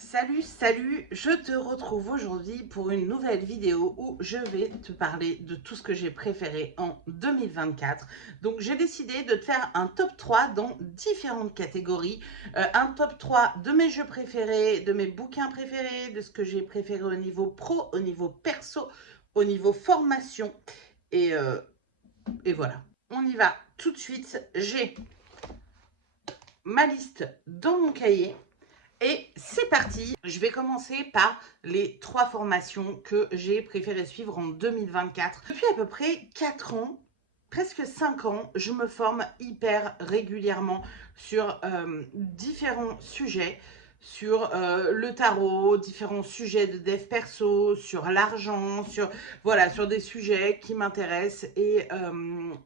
Salut, je te retrouve aujourd'hui pour une nouvelle vidéo où je vais te parler de tout ce que j'ai préféré en 2024. Donc j'ai décidé de te faire un top 3 dans différentes catégories. Un top 3 de mes jeux préférés, de mes bouquins préférés, de ce que j'ai préféré au niveau pro, au niveau perso, au niveau formation. Et, euh, et voilà, on y va tout de suite. J'ai ma liste dans mon cahier. Et c'est parti, je vais commencer par les 3 formations que j'ai préféré suivre en 2024. Depuis à peu près 4 ans, presque 5 ans, je me forme hyper régulièrement sur différents sujets, sur le tarot, différents sujets de dev perso, sur l'argent, sur des sujets qui m'intéressent et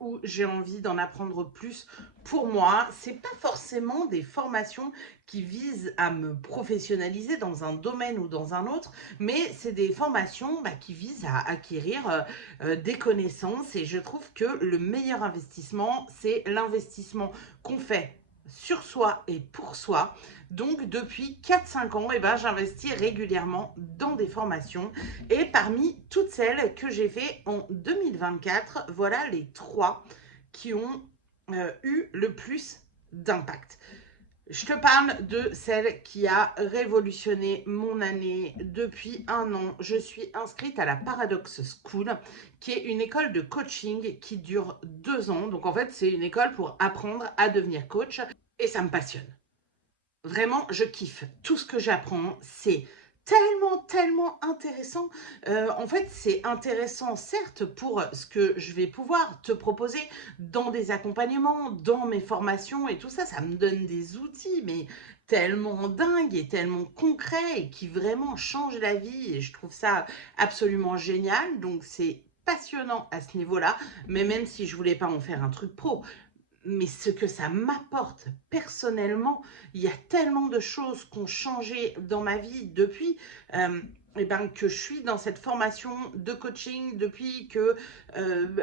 où j'ai envie d'en apprendre plus. Pour moi, c'est pas forcément des formations qui visent à me professionnaliser dans un domaine ou dans un autre, mais c'est des formations qui visent à acquérir des connaissances et je trouve que le meilleur investissement, c'est l'investissement qu'on fait sur soi et pour soi. Donc depuis 4-5 ans, j'investis régulièrement dans des formations et parmi toutes celles que j'ai fait en 2024, voilà les 3 qui ont eu le plus d'impact. Je te parle de celle qui a révolutionné mon année. Depuis un an, je suis inscrite à la Paradox School, qui est une école de coaching qui dure 2 ans. Donc en fait, c'est une école pour apprendre à devenir coach et ça me passionne. Vraiment, je kiffe. Tout ce que j'apprends, c'est tellement intéressant. En fait, c'est intéressant, certes, pour ce que je vais pouvoir te proposer dans des accompagnements, dans mes formations et tout ça. Ça me donne des outils, mais tellement dingues et tellement concrets et qui vraiment changent la vie. Et je trouve ça absolument génial. Donc, c'est passionnant à ce niveau-là, mais même si je voulais pas en faire un truc pro, mais ce que ça m'apporte personnellement, il y a tellement de choses qui ont changé dans ma vie depuis que je suis dans cette formation de coaching, depuis que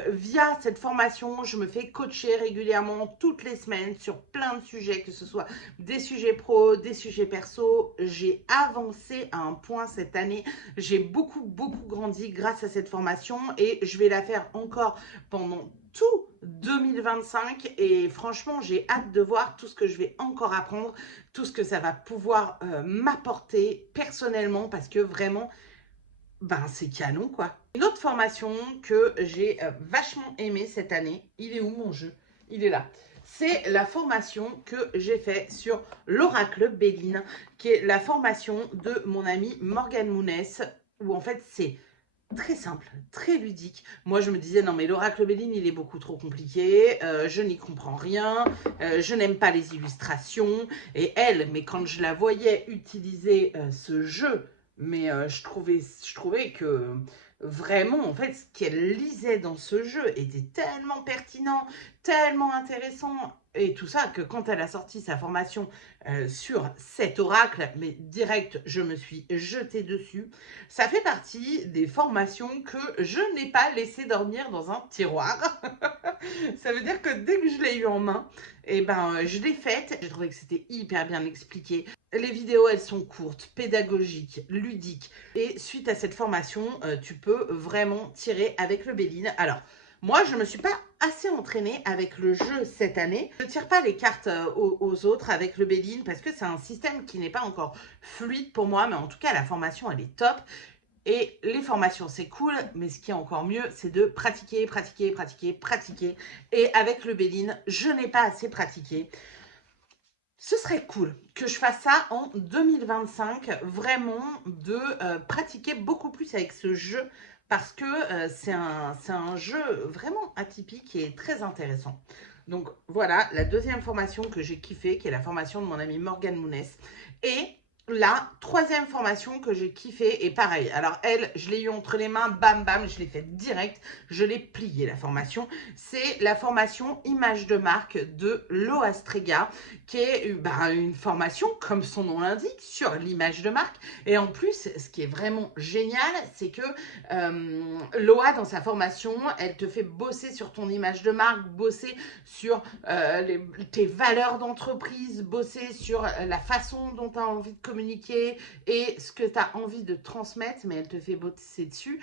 via cette formation, je me fais coacher régulièrement toutes les semaines sur plein de sujets, que ce soit des sujets pro, des sujets perso. J'ai avancé à un point cette année, j'ai beaucoup grandi grâce à cette formation et je vais la faire encore pendant tout 2025 et franchement j'ai hâte de voir tout ce que je vais encore apprendre, tout ce que ça va pouvoir m'apporter personnellement parce que vraiment c'est canon quoi. Une autre formation que j'ai vachement aimée cette année, il est où mon jeu? Il est là. C'est la formation que j'ai fait sur l'oracle Béline, qui est la formation de mon ami Morgan Mounès, où en fait c'est très simple, très ludique. Moi, je me disais, non, mais l'oracle Béline, il est beaucoup trop compliqué, je n'y comprends rien, je n'aime pas les illustrations. Et elle, mais quand je la voyais utiliser ce jeu, mais je trouvais que vraiment, en fait, ce qu'elle lisait dans ce jeu était tellement pertinent, tellement intéressant, et tout ça, que quand elle a sorti sa formation sur cet oracle, mais direct, je me suis jetée dessus. Ça fait partie des formations que je n'ai pas laissé dormir dans un tiroir. Ça veut dire que dès que je l'ai eu en main, je l'ai faite. J'ai trouvé que c'était hyper bien expliqué. Les vidéos, elles sont courtes, pédagogiques, ludiques. Et suite à cette formation, tu peux vraiment tirer avec le Béline. Alors, moi, je ne me suis pas assez entraînée avec le jeu cette année. Je ne tire pas les cartes aux autres avec le Béline parce que c'est un système qui n'est pas encore fluide pour moi. Mais en tout cas, la formation, elle est top. Et les formations, c'est cool, mais ce qui est encore mieux, c'est de pratiquer. Et avec le Béline, je n'ai pas assez pratiqué. Ce serait cool que je fasse ça en 2025, vraiment de pratiquer beaucoup plus avec ce jeu, parce que c'est un jeu vraiment atypique et très intéressant. Donc voilà, la deuxième formation que j'ai kiffée, qui est la formation de mon ami Morgan Mounès. Et la troisième formation que j'ai kiffée, et pareil, alors elle, je l'ai eu entre les mains, bam, je l'ai faite direct, je l'ai pliée la formation. C'est la formation image de marque de Loastrega, qui est une formation, comme son nom l'indique, sur l'image de marque. Et en plus, ce qui est vraiment génial, c'est que Loa, dans sa formation, elle te fait bosser sur ton image de marque, bosser sur tes valeurs d'entreprise, bosser sur la façon dont tu as envie de communiquer et ce que tu as envie de transmettre, mais elle te fait bosser dessus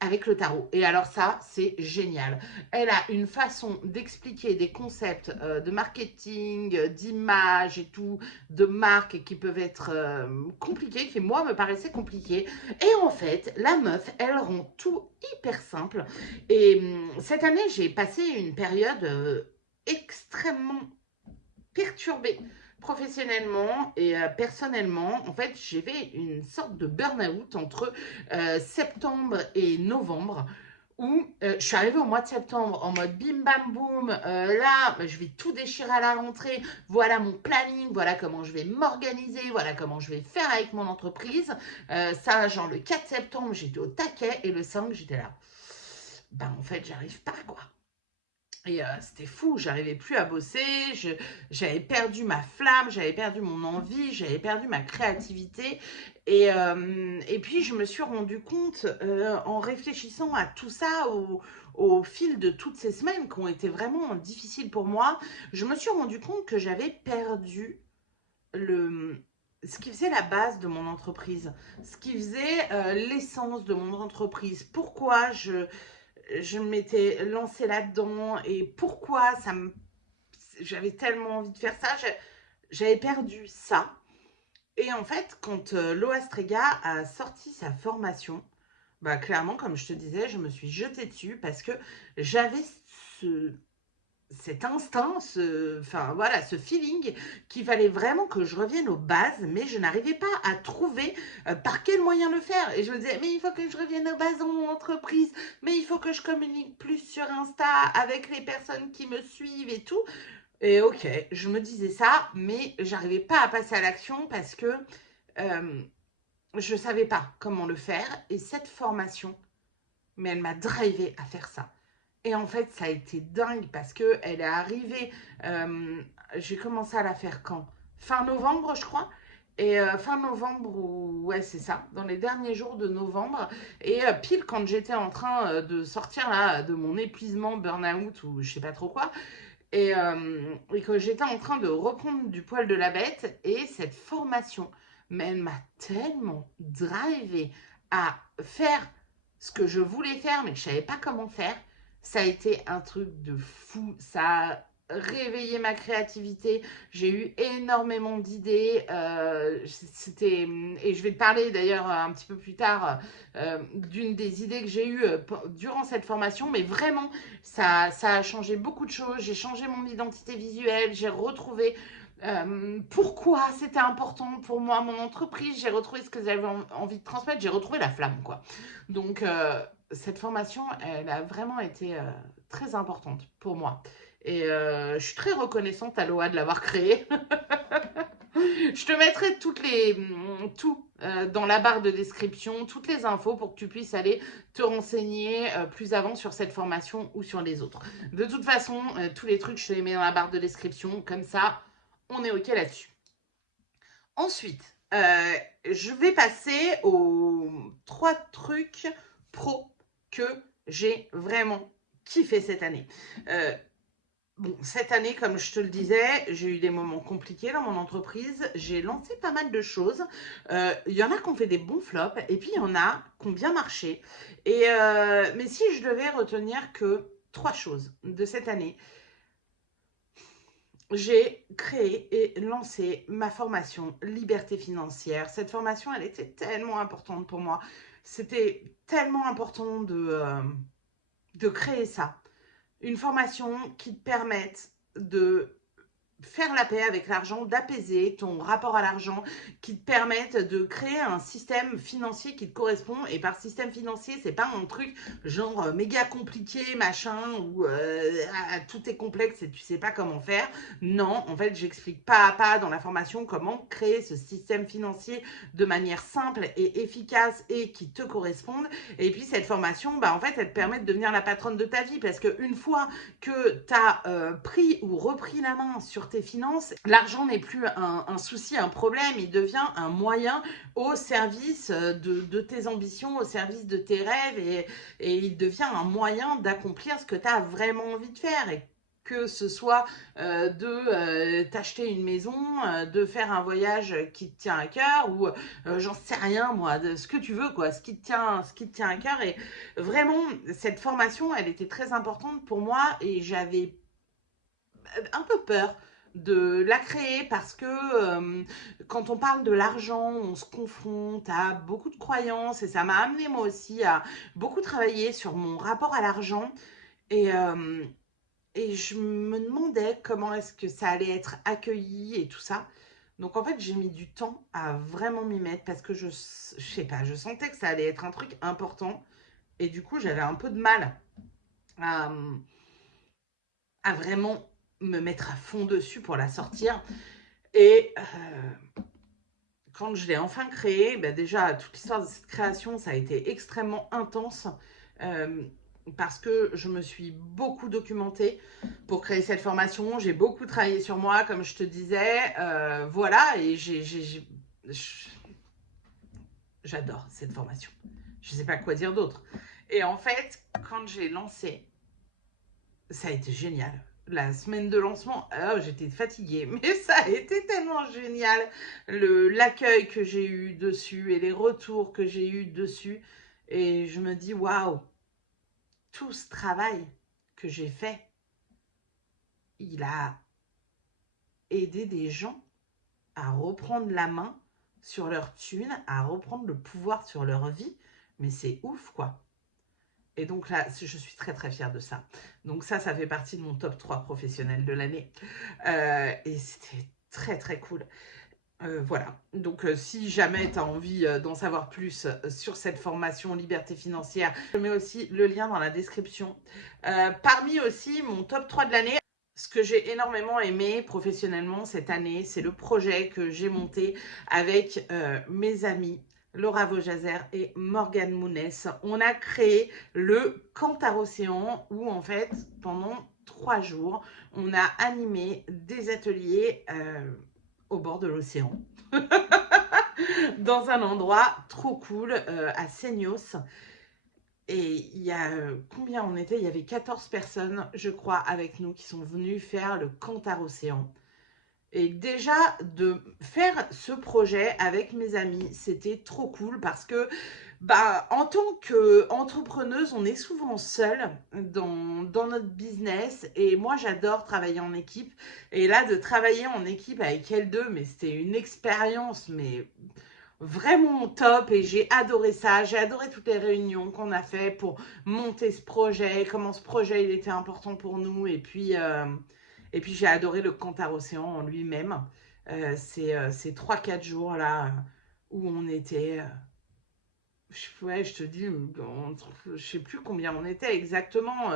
avec le tarot. Et alors ça, c'est génial. Elle a une façon d'expliquer des concepts de marketing, d'image et tout, de marques qui peuvent être compliqués, qui moi me paraissaient compliqués. Et en fait, la meuf, elle rend tout hyper simple. Et cette année, j'ai passé une période extrêmement perturbée professionnellement et personnellement. En fait, j'ai fait une sorte de burn-out entre septembre et novembre où je suis arrivée au mois de septembre en mode bim bam boum, là je vais tout déchirer à la rentrée, voilà mon planning, voilà comment je vais m'organiser, voilà comment je vais faire avec mon entreprise. Ça, genre le 4 septembre, j'étais au taquet et le 5, j'étais là. Ben en fait, j'arrive pas quoi. Et c'était fou, j'arrivais plus à bosser, j'avais perdu ma flamme, j'avais perdu mon envie, j'avais perdu ma créativité. Et puis, je me suis rendu compte, en réfléchissant à tout ça au fil de toutes ces semaines qui ont été vraiment difficiles pour moi, je me suis rendu compte que j'avais perdu ce qui faisait la base de mon entreprise, ce qui faisait l'essence de mon entreprise. Pourquoi je m'étais lancée là-dedans et pourquoi j'avais tellement envie de faire ça, j'avais perdu ça. Et en fait, quand Loa Strega a sorti sa formation, bah clairement, comme je te disais, je me suis jetée dessus parce que j'avais cet instinct, enfin voilà, ce feeling qu'il fallait vraiment que je revienne aux bases, mais je n'arrivais pas à trouver par quel moyen le faire. Et je me disais, mais il faut que je revienne aux bases dans mon entreprise, mais il faut que je communique plus sur Insta avec les personnes qui me suivent et tout. Et ok, je me disais ça, mais j'arrivais pas à passer à l'action parce que euh, je savais pas comment le faire. Et cette formation, mais elle m'a drivé à faire ça. Et en fait, ça a été dingue parce qu'elle est arrivée. J'ai commencé à la faire quand? Fin novembre, je crois. Et fin novembre, ouais, c'est ça, dans les derniers jours de novembre. Et pile quand j'étais en train de sortir là de mon épuisement, burn-out ou je sais pas trop quoi, et que j'étais en train de reprendre du poil de la bête. Et cette formation, mais elle m'a tellement drivé à faire ce que je voulais faire, mais que je savais pas comment faire. Ça a été un truc de fou. Ça a réveillé ma créativité. J'ai eu énormément d'idées. Et je vais te parler d'ailleurs un petit peu plus tard d'une des idées que j'ai eues durant cette formation. Mais vraiment, ça a changé beaucoup de choses. J'ai changé mon identité visuelle. J'ai retrouvé pourquoi c'était important pour moi, mon entreprise. J'ai retrouvé ce que j'avais envie de transmettre. J'ai retrouvé la flamme, quoi. Donc, cette formation, elle a vraiment été très importante pour moi. Et je suis très reconnaissante à Loa de l'avoir créée. Je te mettrai tout dans la barre de description, toutes les infos pour que tu puisses aller te renseigner plus avant sur cette formation ou sur les autres. De toute façon, tous les trucs, je te les mets dans la barre de description. Comme ça, on est OK là-dessus. Ensuite, je vais passer aux 3 trucs pro que j'ai vraiment kiffé cette année. Bon, cette année, comme je te le disais, j'ai eu des moments compliqués dans mon entreprise. J'ai lancé pas mal de choses. Il y en a qui ont fait des bons flops et puis il y en a qui ont bien marché. Mais si je devais retenir que 3 choses de cette année, j'ai créé et lancé ma formation Liberté financière. Cette formation, elle était tellement importante pour moi. C'était tellement important de créer ça. Une formation qui te permette de faire la paix avec l'argent, d'apaiser ton rapport à l'argent, qui te permettent de créer un système financier qui te correspond. Et par système financier, c'est pas un truc genre méga compliqué, machin, où tout est complexe et tu sais pas comment faire. Non, en fait, j'explique pas à pas dans la formation comment créer ce système financier de manière simple et efficace et qui te corresponde. Et puis cette formation, bah, en fait, elle te permet de devenir la patronne de ta vie parce qu'une fois que tu as pris ou repris la main sur tes finances, l'argent n'est plus un souci, un problème, il devient un moyen au service de tes ambitions, au service de tes rêves et il devient un moyen d'accomplir ce que tu as vraiment envie de faire. Et que ce soit de t'acheter une maison, de faire un voyage qui te tient à cœur ou j'en sais rien moi, de ce que tu veux quoi, ce qui te tient à cœur. Et vraiment, cette formation, elle était très importante pour moi et j'avais un peu peur de la créer parce que quand on parle de l'argent, on se confronte à beaucoup de croyances et ça m'a amené moi aussi à beaucoup travailler sur mon rapport à l'argent. Et, euh, et je me demandais comment est-ce que ça allait être accueilli et tout ça. Donc en fait, j'ai mis du temps à vraiment m'y mettre parce que je sais pas, je sentais que ça allait être un truc important. Et du coup, j'avais un peu de mal à, à vraiment me mettre à fond dessus pour la sortir. Et quand je l'ai enfin créée, bah déjà, toute l'histoire de cette création, ça a été extrêmement intense. euh, Parce que je me suis beaucoup documentée pour créer cette formation. J'ai beaucoup travaillé sur moi, comme je te disais. Voilà, et j'adore cette formation. Je ne sais pas quoi dire d'autre. Et en fait, quand j'ai lancé, ça a été génial. La semaine de lancement, j'étais fatiguée, mais ça a été tellement génial. L'accueil que j'ai eu dessus et les retours que j'ai eu dessus. Et je me dis, waouh, tout ce travail que j'ai fait, il a aidé des gens à reprendre la main sur leur thune, à reprendre le pouvoir sur leur vie. Mais c'est ouf, quoi. Et donc là, je suis très très fière de ça. Donc ça fait partie de mon top 3 professionnel de l'année. Et c'était très très cool. Voilà, donc si jamais tu as envie d'en savoir plus sur cette formation liberté financière, je mets aussi le lien dans la description. Parmi aussi mon top 3 de l'année, ce que j'ai énormément aimé professionnellement cette année, c'est le projet que j'ai monté avec mes amis Laura Vaujazer et Morgane Mounès. On a créé le Cantar Océan où en fait pendant 3 jours, on a animé des ateliers au bord de l'océan, dans un endroit trop cool à Seignos. Et il y a combien on était? Il y avait 14 personnes, je crois, avec nous qui sont venues faire le Cantar Océan. Et déjà, de faire ce projet avec mes amis, c'était trop cool parce que, bah, en tant qu'entrepreneuse, on est souvent seule dans notre business. Et moi, j'adore travailler en équipe. Et là, de travailler en équipe avec elles deux, mais c'était une expérience, mais vraiment top. Et j'ai adoré ça. J'ai adoré toutes les réunions qu'on a fait pour monter ce projet, comment ce projet il était important pour nous. Et puis j'ai adoré le Cantar Océan en lui-même. Ces 3-4 jours là où on était. Ouais, je te dis, je sais plus combien on était exactement.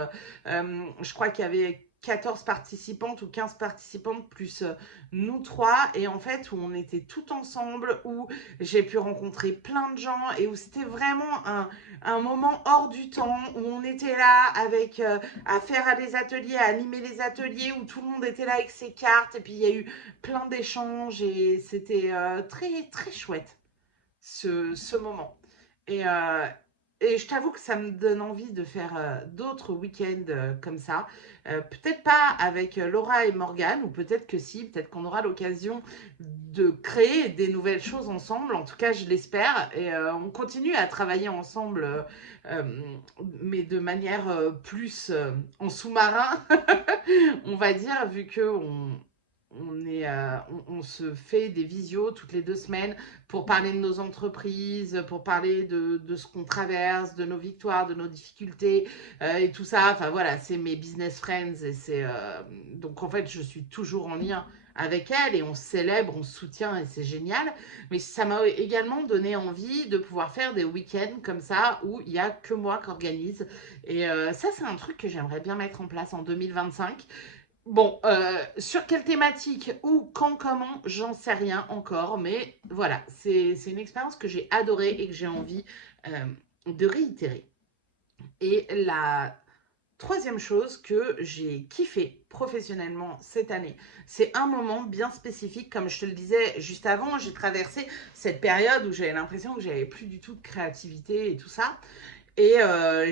Je crois qu'il y avait 14 participantes ou 15 participantes plus nous trois. Et en fait, où on était tout ensemble, où j'ai pu rencontrer plein de gens et où c'était vraiment un moment hors du temps, où on était là avec à faire des ateliers, à animer les ateliers, où tout le monde était là avec ses cartes. Et puis, il y a eu plein d'échanges et c'était très, très chouette ce moment. Et, euh, et je t'avoue que ça me donne envie de faire d'autres week-ends comme ça. Peut-être pas avec Laura et Morgane, ou peut-être que si, peut-être qu'on aura l'occasion de créer des nouvelles choses ensemble. En tout cas, je l'espère. Et on continue à travailler ensemble, euh, mais de manière plus en sous-marin, on va dire, vu que on se fait des visios toutes les 2 semaines pour parler de nos entreprises, pour parler de ce qu'on traverse, de nos victoires, de nos difficultés et tout ça. Enfin voilà, c'est mes business friends et donc en fait je suis toujours en lien avec elles et on célèbre, on se soutient et c'est génial. Mais ça m'a également donné envie de pouvoir faire des week-ends comme ça où il n'y a que moi qui organise. Et ça c'est un truc que j'aimerais bien mettre en place en 2025. Bon, sur quelle thématique ou quand, comment, j'en sais rien encore, mais voilà, c'est une expérience que j'ai adorée et que j'ai envie euh, de réitérer. Et la troisième chose que j'ai kiffé professionnellement cette année, c'est un moment bien spécifique, comme je te le disais juste avant, j'ai traversé cette période où j'avais l'impression que j'avais plus du tout de créativité et tout ça. Et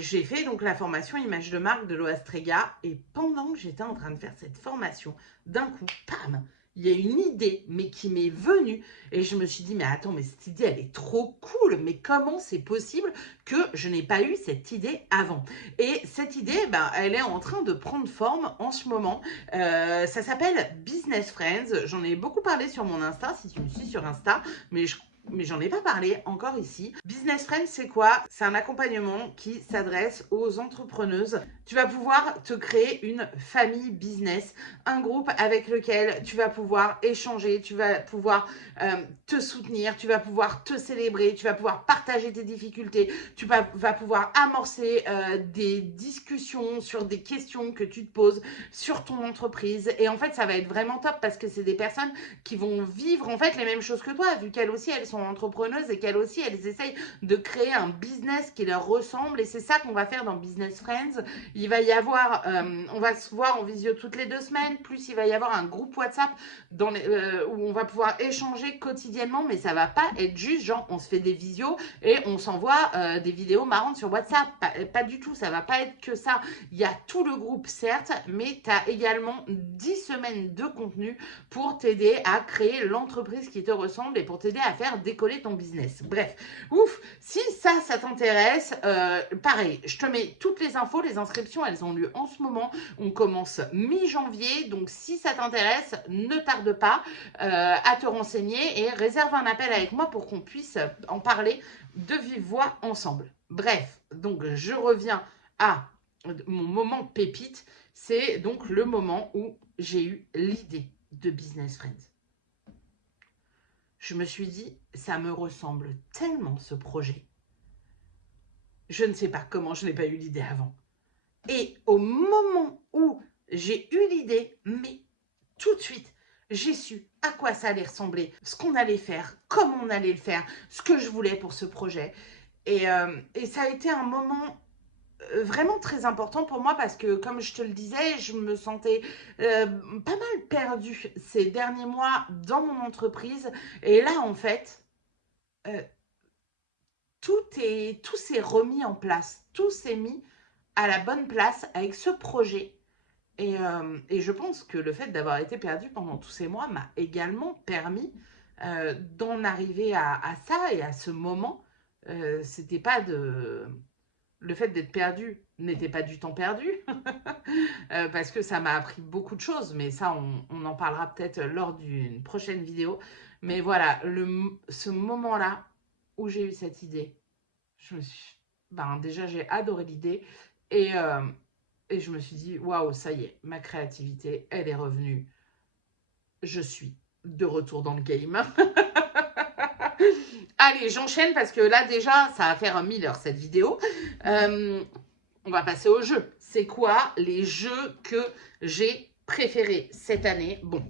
j'ai fait donc la formation image de marque de l'Oastrega. Et pendant que j'étais en train de faire cette formation, d'un coup, pam, il y a une idée, mais qui m'est venue. Et je me suis dit, mais attends, mais cette idée, elle est trop cool. Mais comment c'est possible que je n'ai pas eu cette idée avant? Et cette idée, ben, elle est en train de prendre forme en ce moment. Ça s'appelle Business Friends. J'en ai beaucoup parlé sur mon Insta, si tu me suis sur Insta. Mais j'en ai pas parlé encore ici. Business Friends, c'est quoi? C'est un accompagnement qui s'adresse aux entrepreneuses. Tu vas pouvoir te créer une famille business, un groupe avec lequel tu vas pouvoir échanger, tu vas pouvoir te soutenir, tu vas pouvoir te célébrer, tu vas pouvoir partager tes difficultés, tu vas pouvoir amorcer des discussions sur des questions que tu te poses sur ton entreprise. Et en fait, ça va être vraiment top parce que c'est des personnes qui vont vivre en fait les mêmes choses que toi, vu qu'elles aussi, elles sont entrepreneuses et qu'elles aussi, elles essayent de créer un business qui leur ressemble. Et c'est ça qu'on va faire dans Business Friends. Il va y avoir, on va se voir en visio toutes les 2 semaines, plus il va y avoir un groupe WhatsApp où on va pouvoir échanger quotidiennement, mais ça va pas être juste genre on se fait des visios et on s'envoie des vidéos marrantes sur WhatsApp. Pas du tout, ça va pas être que ça. Il y a tout le groupe certes, mais tu as également 10 semaines de contenu pour t'aider à créer l'entreprise qui te ressemble et pour t'aider à faire décoller ton business. Bref, ouf, si ça t'intéresse, pareil, je te mets toutes les infos, les inscriptions, elles ont lieu en ce moment. On commence mi-janvier, donc si ça t'intéresse, ne tarde pas à te renseigner et réserve un appel avec moi pour qu'on puisse en parler de vive voix ensemble. Bref, donc je reviens à mon moment pépite, c'est donc le moment où j'ai eu l'idée de Business Friends. Je me suis dit, ça me ressemble tellement ce projet. Je ne sais pas comment je n'ai pas eu l'idée avant. Et au moment où j'ai eu l'idée, mais tout de suite, j'ai su à quoi ça allait ressembler, ce qu'on allait faire, comment on allait le faire, ce que je voulais pour ce projet. Et ça a été un moment vraiment très important pour moi parce que, comme je te le disais, je me sentais pas mal perdue ces derniers mois dans mon entreprise. Et là, en fait, euh, tout s'est remis en place, tout s'est mis à la bonne place avec ce projet. Et je pense que le fait d'avoir été perdue pendant tous ces mois m'a également permis d'en arriver à ça et à ce moment. C'était pas de Le fait d'être perdu n'était pas du temps perdu, parce que ça m'a appris beaucoup de choses, mais ça, on en parlera peut-être lors d'une prochaine vidéo. Mais voilà, ce moment-là où j'ai eu cette idée, déjà, j'ai adoré l'idée et, euh, et je me suis dit, waouh, ça y est, ma créativité, elle est revenue. Je suis de retour dans le game. Allez, j'enchaîne parce que là, déjà, ça va faire 1000 heures cette vidéo. On va passer aux jeux. C'est quoi les jeux que j'ai préférés cette année? Bon,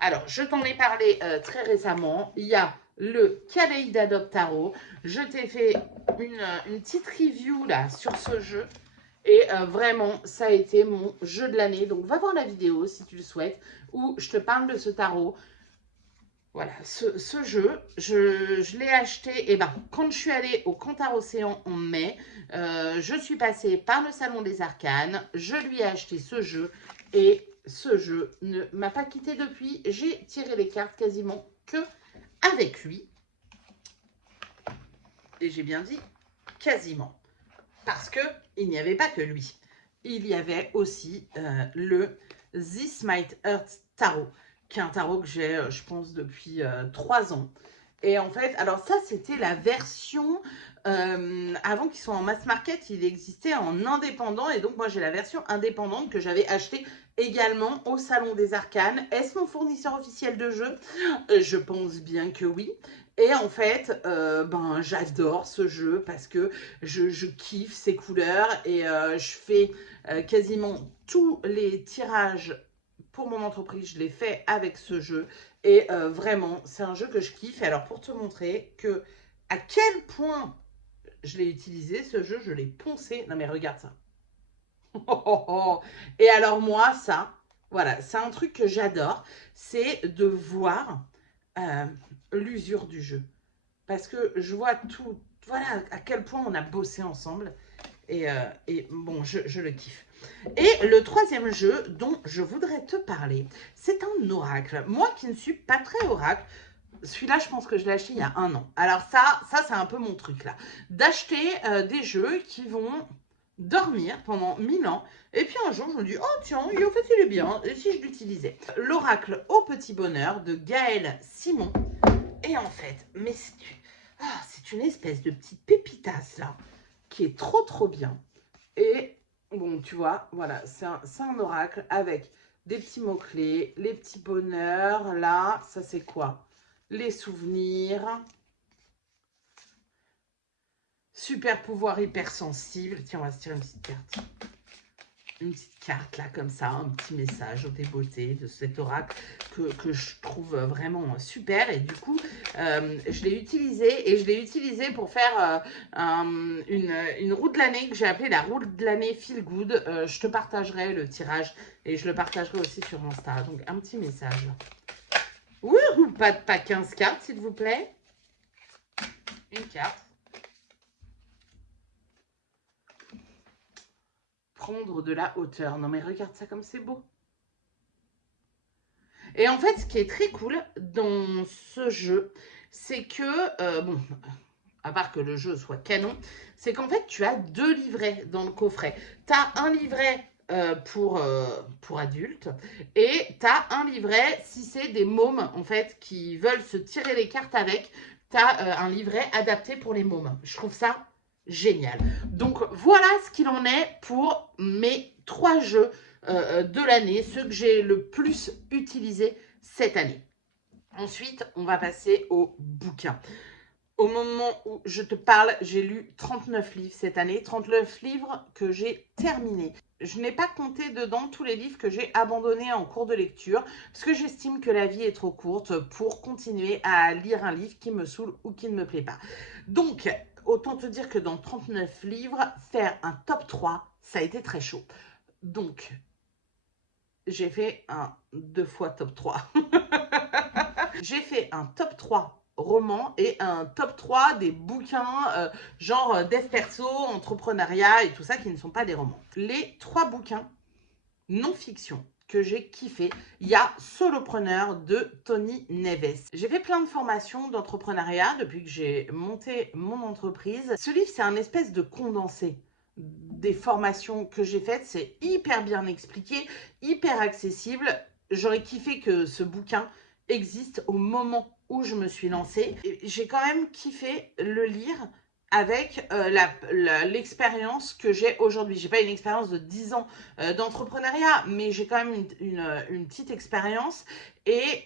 alors, je t'en ai parlé très récemment. Il y a le Kaleidadoc Tarot. Je t'ai fait une petite review là sur ce jeu. Et vraiment, ça a été mon jeu de l'année. Donc, va voir la vidéo si tu le souhaites, où je te parle de ce tarot. Voilà, ce jeu, je l'ai acheté quand je suis allée au Cantar Océan en mai. Je suis passée par le Salon des Arcanes. Je lui ai acheté ce jeu et ce jeu ne m'a pas quitté depuis. J'ai tiré les cartes quasiment que avec lui. Et j'ai bien dit quasiment. Parce qu'il n'y avait pas que lui. Il y avait aussi le This Might Hurt Tarot, qui est un tarot que j'ai, je pense, depuis 3 ans. Et en fait, alors ça, c'était la version, avant qu'il soit en mass market, il existait en indépendant. Et donc, moi, j'ai la version indépendante que j'avais achetée également au Salon des Arcanes. Est-ce mon fournisseur officiel de jeu? Je pense bien que oui. Et en fait, j'adore ce jeu parce que je kiffe ses couleurs et je fais quasiment tous les tirages pour mon entreprise. Je les fais avec ce jeu et vraiment, c'est un jeu que je kiffe. Et alors, pour te montrer que à quel point je l'ai utilisé, ce jeu, je l'ai poncé. Non mais regarde ça. Et alors moi, ça, voilà, c'est un truc que j'adore, c'est de voir l'usure du jeu. Parce que je vois tout, voilà à quel point on a bossé ensemble. et bon, je le kiffe. Et le troisième jeu dont je voudrais te parler, c'est un oracle. Moi qui ne suis pas très oracle, celui-là, je pense que je l'ai acheté il y a 1 an. Alors ça c'est un peu mon truc là. D'acheter des jeux qui vont dormir pendant 1000 ans. Et puis un jour, je me dis, oh tiens, en fait, il est bien. Et si je l'utilisais? L'oracle au petit bonheur de Gaël Simon. Et en fait, mais c'est une espèce de petite pépitasse là, qui est trop bien. Et bon, tu vois, voilà, c'est un oracle avec des petits mots-clés, les petits bonheurs. Là, ça c'est quoi? Les souvenirs. Super pouvoir hypersensible. Tiens, on va se tirer une petite carte. Une petite carte là, comme ça, un petit message des beautés de cet oracle que je trouve vraiment super. Et du coup, je l'ai utilisé et je l'ai utilisé pour faire une roue de l'année que j'ai appelée la roue de l'année Feel Good. Je te partagerai le tirage et je le partagerai aussi sur Insta. Donc, un petit message. Oui, pas 15 cartes, s'il vous plaît. Une carte. Prendre de la hauteur. Non, mais regarde ça comme c'est beau. Et en fait, ce qui est très cool dans ce jeu, c'est que, bon, à part que le jeu soit canon, c'est qu'en fait, tu as 2 livrets dans le coffret. Tu as un livret pour adultes et tu as un livret si c'est des mômes, en fait, qui veulent se tirer les cartes avec. Tu as un livret adapté pour les mômes. Je trouve ça génial. Donc, voilà ce qu'il en est pour mes 3 jeux de l'année, ceux que j'ai le plus utilisés cette année. Ensuite, on va passer au bouquin. Au moment où je te parle, j'ai lu 39 livres cette année, 39 livres que j'ai terminés. Je n'ai pas compté dedans tous les livres que j'ai abandonnés en cours de lecture, parce que j'estime que la vie est trop courte pour continuer à lire un livre qui me saoule ou qui ne me plaît pas. Donc, autant te dire que dans 39 livres, faire un top 3, ça a été très chaud. Donc, j'ai fait un 2 fois top 3. J'ai fait un top 3 roman et un top 3 des bouquins genre dev perso, entrepreneuriat et tout ça qui ne sont pas des romans. Les 3 bouquins non-fiction que j'ai kiffé, il y a Solopreneur de Tony Neves. J'ai fait plein de formations d'entrepreneuriat depuis que j'ai monté mon entreprise. Ce livre, c'est un espèce de condensé des formations que j'ai faites. C'est hyper bien expliqué, hyper accessible. J'aurais kiffé que ce bouquin existe au moment où je me suis lancée. J'ai quand même kiffé le lire avec l'expérience que j'ai aujourd'hui. J'ai pas une expérience de 10 ans d'entrepreneuriat, mais j'ai quand même une petite expérience et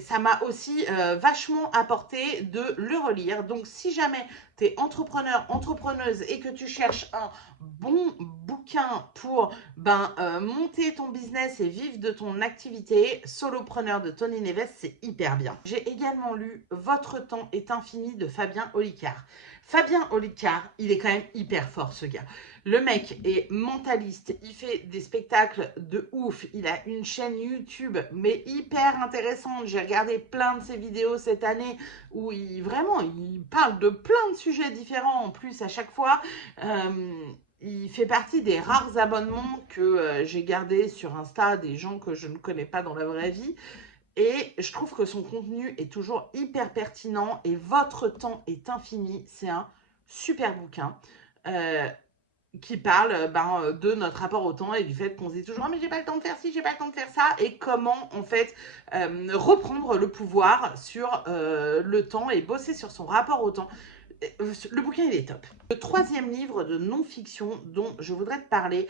ça m'a aussi vachement apporté de le relire. Donc si jamais tu es entrepreneur, entrepreneuse et que tu cherches un bon bouquin pour monter ton business et vivre de ton activité, Solopreneur de Tony Neves, c'est hyper bien. J'ai également lu Votre temps est infini de Fabien Olicard. Fabien Olicard, il est quand même hyper fort ce gars. Le mec est mentaliste, il fait des spectacles de ouf, il a une chaîne YouTube mais hyper intéressante. J'ai regardé plein de ses vidéos cette année où il parle de plein de sujets différents en plus à chaque fois. Il fait partie des rares abonnements que j'ai gardés sur Insta, des gens que je ne connais pas dans la vraie vie. Et je trouve que son contenu est toujours hyper pertinent et Votre temps est infini. C'est un super bouquin qui parle de notre rapport au temps et du fait qu'on se dit toujours « mais j'ai pas le temps de faire ci, j'ai pas le temps de faire ça » et comment en fait reprendre le pouvoir sur le temps et bosser sur son rapport au temps. Le bouquin, il est top. Le 3e livre de non-fiction dont je voudrais te parler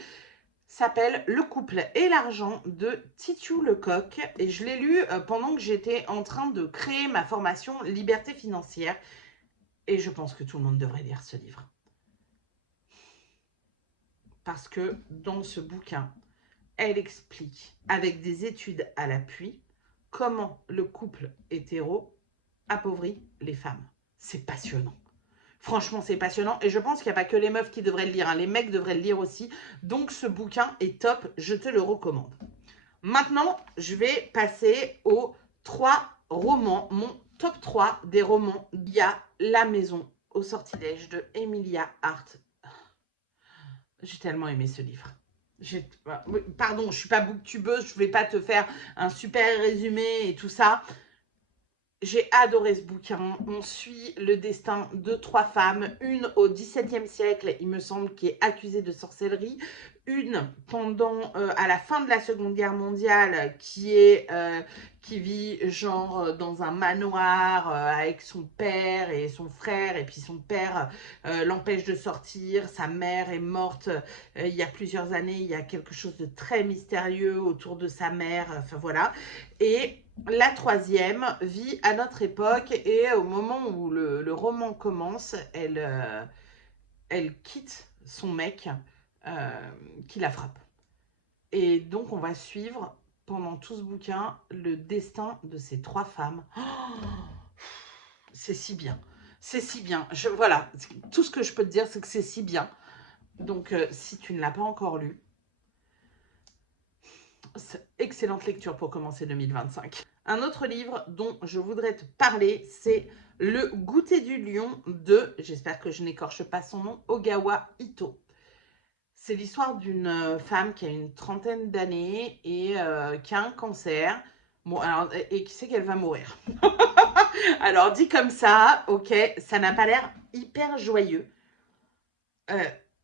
s'appelle Le couple et l'argent de Titiou Lecoq. Et je l'ai lu pendant que j'étais en train de créer ma formation Liberté financière. Et je pense que tout le monde devrait lire ce livre. Parce que dans ce bouquin, elle explique avec des études à l'appui comment le couple hétéro appauvrit les femmes. C'est passionnant. Franchement, c'est passionnant et je pense qu'il n'y a pas que les meufs qui devraient le lire, hein. Les mecs devraient le lire aussi. Donc, ce bouquin est top, je te le recommande. Maintenant, je vais passer aux 3 romans, mon top 3 des romans. Il y a La maison au sortilège de Emilia Hart. J'ai tellement aimé ce livre. Pardon, je suis pas booktubeuse, je vais pas te faire un super résumé et tout ça. J'ai adoré ce bouquin. On suit le destin de 3 femmes. Une au XVIIe siècle, il me semble, qui est accusée de sorcellerie. Une à la fin de la Seconde Guerre mondiale, qui vit genre dans un manoir avec son père et son frère. Et puis son père l'empêche de sortir. Sa mère est morte il y a plusieurs années. Il y a quelque chose de très mystérieux autour de sa mère. Enfin voilà. Et la troisième vit à notre époque et au moment où le roman commence, elle quitte son mec qui la frappe. Et donc on va suivre pendant tout ce bouquin le destin de ces 3 femmes. Oh, c'est si bien. C'est si bien. Voilà, tout ce que je peux te dire, c'est que c'est si bien. Donc si tu ne l'as pas encore lu, excellente lecture pour commencer 2025. Un autre livre dont je voudrais te parler, c'est Le goûter du lion de, j'espère que je n'écorche pas son nom, Ogawa Ito. C'est l'histoire d'une femme qui a une trentaine d'années et qui a un cancer. Bon, alors, et qui sait qu'elle va mourir. Alors, dit comme ça, ok, ça n'a pas l'air hyper joyeux.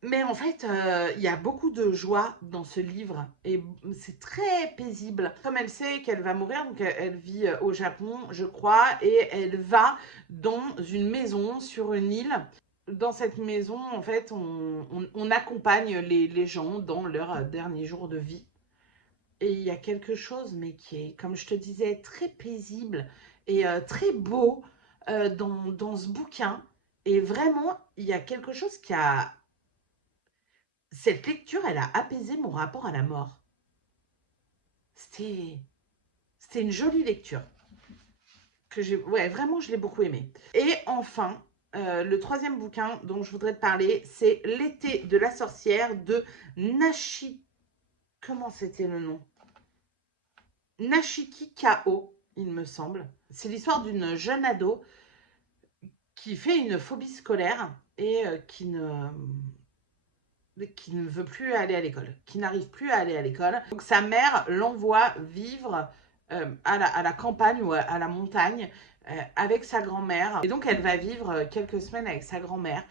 Mais en fait, il y a beaucoup de joie dans ce livre et c'est très paisible. Comme elle sait qu'elle va mourir, donc elle vit au Japon, je crois, et elle va dans une maison sur une île. Dans cette maison, en fait, on accompagne les gens dans leurs derniers jours de vie. Et il y a quelque chose, mais qui est, comme je te disais, très paisible et très beau dans ce bouquin. Et vraiment, il y a quelque chose qui a cette lecture, elle a apaisé mon rapport à la mort. C'était une jolie lecture. Ouais, vraiment, je l'ai beaucoup aimé. Et enfin, le troisième bouquin dont je voudrais te parler, c'est L'été de la sorcière de Nashi. Comment c'était le nom? Nashiki Kao, il me semble. C'est l'histoire d'une jeune ado qui fait une phobie scolaire et qui ne veut plus aller à l'école, qui n'arrive plus à aller à l'école. Donc sa mère l'envoie vivre à la campagne ou à la montagne avec sa grand-mère. Et donc elle va vivre quelques semaines avec sa grand-mère.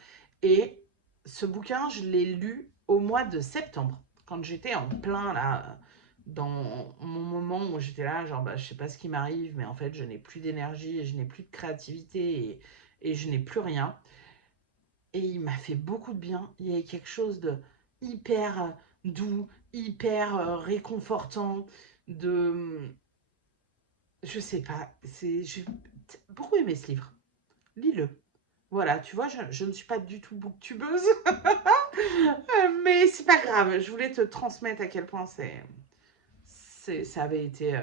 Et ce bouquin, je l'ai lu au mois de septembre, quand j'étais en plein là, dans mon moment où j'étais là, genre bah, je sais pas ce qui m'arrive, mais en fait je n'ai plus d'énergie, et je n'ai plus de créativité et je n'ai plus rien. Et il m'a fait beaucoup de bien. Il y avait quelque chose de hyper doux, hyper réconfortant, de... Je sais pas, j'ai beaucoup aimé ce livre. Lis-le. Voilà, tu vois, je ne suis pas du tout booktubeuse, mais c'est pas grave. Je voulais te transmettre à quel point ça avait été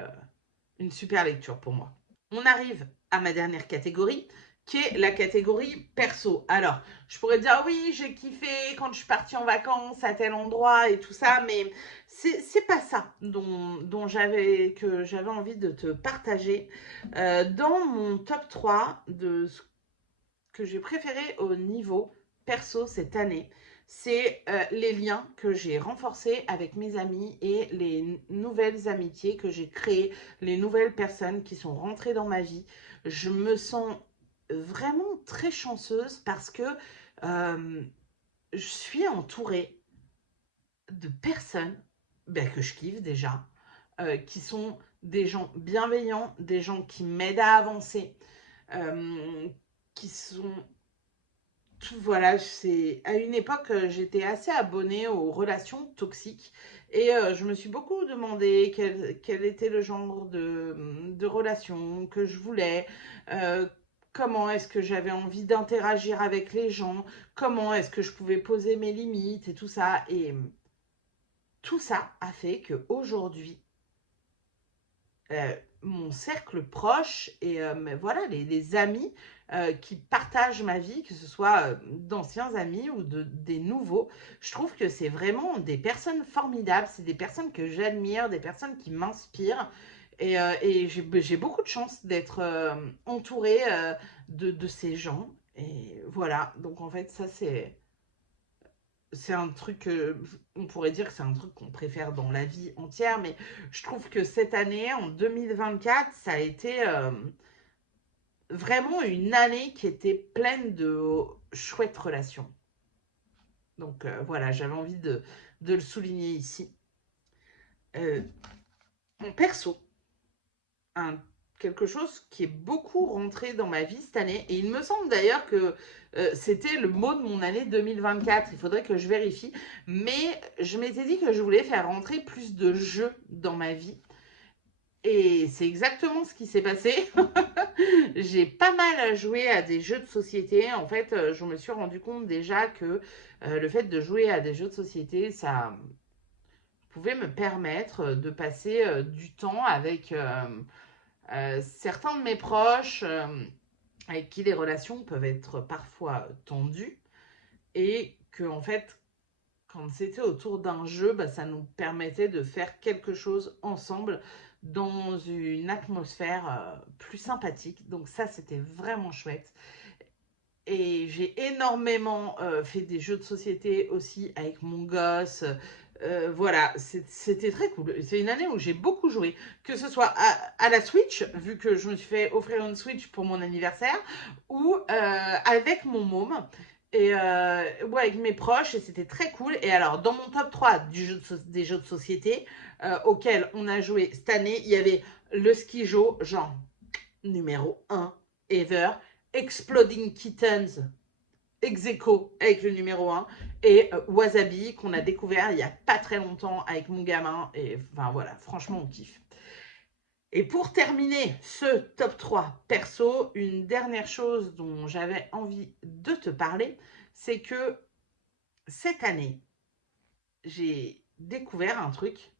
une super lecture pour moi. On arrive à ma dernière catégorie, qui est la catégorie perso. Alors, je pourrais dire oui, j'ai kiffé quand je suis partie en vacances à tel endroit et tout ça, mais c'est pas ça dont j'avais envie de te partager. Dans mon top 3 de ce que j'ai préféré au niveau perso cette année, c'est les liens que j'ai renforcés avec mes amis et les nouvelles amitiés que j'ai créées, les nouvelles personnes qui sont rentrées dans ma vie. Je me sens vraiment très chanceuse parce que euh, je suis entourée de personnes que je kiffe déjà, qui sont des gens bienveillants, des gens qui m'aident à avancer, qui sont voilà, c'est à une époque, j'étais assez abonnée aux relations toxiques et je me suis beaucoup demandé quel était le genre de relation que je voulais, euh, comment est-ce que j'avais envie d'interagir avec les gens, comment est-ce que je pouvais poser mes limites et tout ça. Et tout ça a fait qu'aujourd'hui, mon cercle proche et voilà, les amis qui partagent ma vie, que ce soit d'anciens amis ou des nouveaux, je trouve que c'est vraiment des personnes formidables, c'est des personnes que j'admire, des personnes qui m'inspirent. Et j'ai beaucoup de chance d'être entourée de ces gens. Et voilà, donc en fait, ça c'est un truc, on pourrait dire que c'est un truc qu'on préfère dans la vie entière, mais je trouve que cette année, en 2024, ça a été vraiment une année qui était pleine de chouettes relations. Donc voilà, j'avais envie de le souligner ici. Euh, En perso, un, quelque chose qui est beaucoup rentré dans ma vie cette année, et il me semble d'ailleurs que c'était le mot de mon année 2024, il faudrait que je vérifie, mais je m'étais dit que je voulais faire rentrer plus de jeux dans ma vie. Et c'est exactement ce qui s'est passé. J'ai pas mal joué à des jeux de société. En fait, je me suis rendu compte déjà que le fait de jouer à des jeux de société, ça pouvait me permettre de passer du temps avec certains de mes proches avec qui les relations peuvent être parfois tendues et que en fait quand c'était autour d'un jeu, bah, ça nous permettait de faire quelque chose ensemble dans une atmosphère plus sympathique. Donc ça, c'était vraiment chouette. Et j'ai énormément fait des jeux de société aussi avec mon gosse. Voilà, c'était très cool. C'est une année où j'ai beaucoup joué, que ce soit à la Switch, vu que je me suis fait offrir une Switch pour mon anniversaire, ou avec mon môme, et ou avec mes proches, et c'était très cool. Et alors, dans mon top 3 des jeux de société auxquels on a joué cette année, il y avait le Skijo, genre numéro 1 ever, Exploding Kittens, ex aequo avec le numéro 1, et Wasabi qu'on a découvert il n'y a pas très longtemps avec mon gamin, et enfin voilà, franchement on kiffe. Et pour terminer ce top 3 perso, une dernière chose dont j'avais envie de te parler, c'est que cette année, j'ai découvert un truc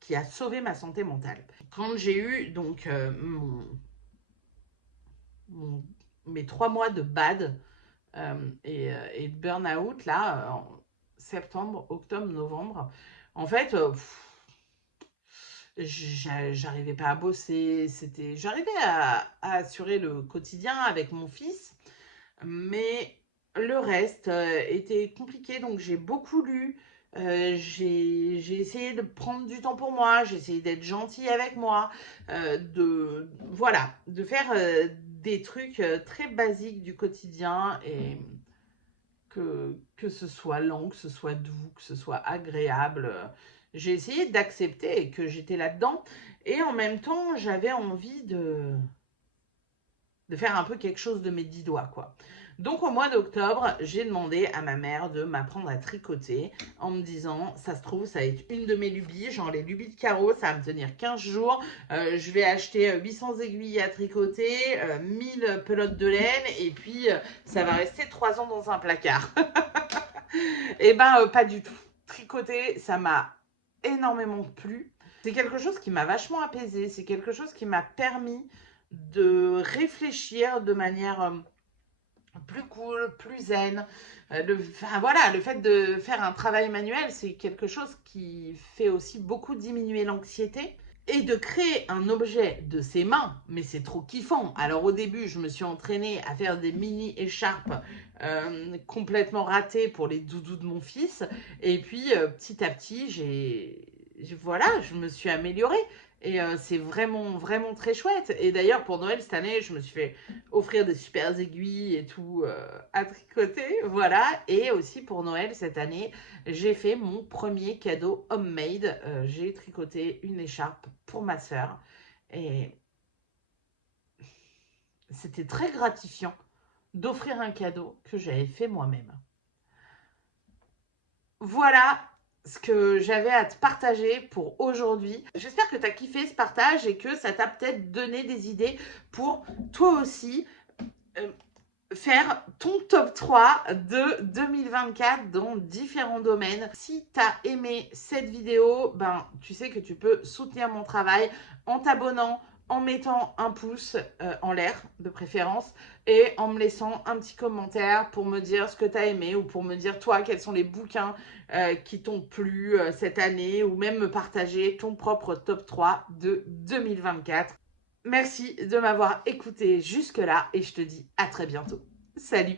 qui a sauvé ma santé mentale. Quand j'ai eu donc mon- mes 3 mois de bad, et de burn-out, là, en septembre, octobre, novembre. En fait, j'arrivais pas à bosser. J'arrivais à assurer le quotidien avec mon fils, mais le reste était compliqué. Donc, j'ai beaucoup lu. J'ai essayé de prendre du temps pour moi, j'ai essayé d'être gentille avec moi, voilà, de faire des trucs très basiques du quotidien et que ce soit lent, que ce soit doux, que ce soit agréable. J'ai essayé d'accepter que j'étais là-dedans et en même temps, j'avais envie de faire un peu quelque chose de mes 10 doigts, quoi. Donc au mois d'octobre, j'ai demandé à ma mère de m'apprendre à tricoter en me disant, ça se trouve, ça va être une de mes lubies, genre les lubies de carreaux, ça va me tenir 15 jours, je vais acheter 800 aiguilles à tricoter, 1000 pelotes de laine, et puis ça va rester 3 ans dans un placard. Eh ben, pas du tout. Tricoter, ça m'a énormément plu. C'est quelque chose qui m'a vachement apaisée. C'est quelque chose qui m'a permis de réfléchir de manière plus cool, plus zen. Enfin, voilà, le fait de faire un travail manuel, c'est quelque chose qui fait aussi beaucoup diminuer l'anxiété. Et de créer un objet de ses mains, mais c'est trop kiffant. Alors au début, je me suis entraînée à faire des mini écharpes complètement ratées pour les doudous de mon fils. Et puis petit à petit, voilà, je me suis améliorée. Et c'est vraiment, vraiment très chouette. Et d'ailleurs, pour Noël cette année, je me suis fait offrir des super aiguilles et tout à tricoter. Voilà. Et aussi pour Noël cette année, j'ai fait mon premier cadeau homemade. J'ai tricoté une écharpe pour ma sœur. Et c'était très gratifiant d'offrir un cadeau que j'avais fait moi-même. Voilà ce que j'avais à te partager pour aujourd'hui. J'espère que tu as kiffé ce partage et que ça t'a peut-être donné des idées pour toi aussi euh, faire ton top 3 de 2024 dans différents domaines. Si tu as aimé cette vidéo, ben, tu sais que tu peux soutenir mon travail en t'abonnant, en mettant un pouce en l'air de préférence et en me laissant un petit commentaire pour me dire ce que tu as aimé ou pour me dire toi quels sont les bouquins qui t'ont plu cette année ou même me partager ton propre top 3 de 2024. Merci de m'avoir écouté jusque-là et je te dis à très bientôt. Salut!